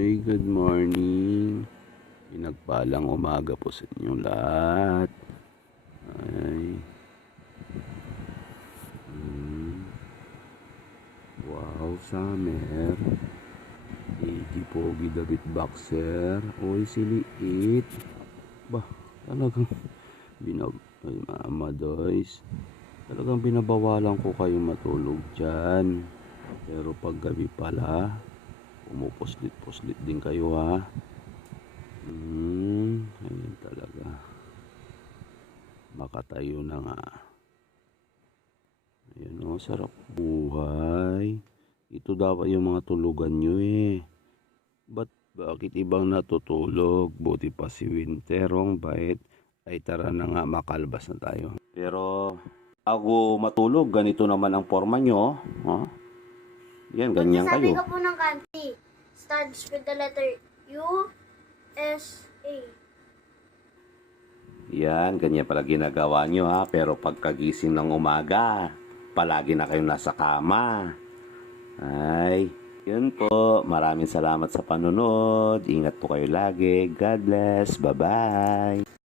Ay, good morning. Pinagpalang umaga po sa inyong lahat. Ay. Wow, summer. Igi Pogi David Boxer. Uy, siliit. Bah, talagang ay, Mama Doys. Talagang binabawalan ko kayo matulog dyan. Pero pag gabi pala, pumupuslit-puslit din kayo ha. Ayun talaga. Makatayo na nga. Ayan o, sarap buhay. Ito dapat yung mga tulugan nyo eh. Bakit ibang natutulog? Buti pa si Winterong bait. Ay tara na nga, makalbas na tayo. Pero bago matulog, ganito naman ang forma nyo. Oh. Yan, ganyan kayo. Sabi ko po ng kanti, starts with the letter U, S, A. Yan, ganyan pala ginagawa nyo ha. Pero pagkagising ng umaga, palagi na kayo nasa kama. Ay, yun po. Maraming salamat sa panonood. Ingat po kayo lagi. God bless. Bye-bye.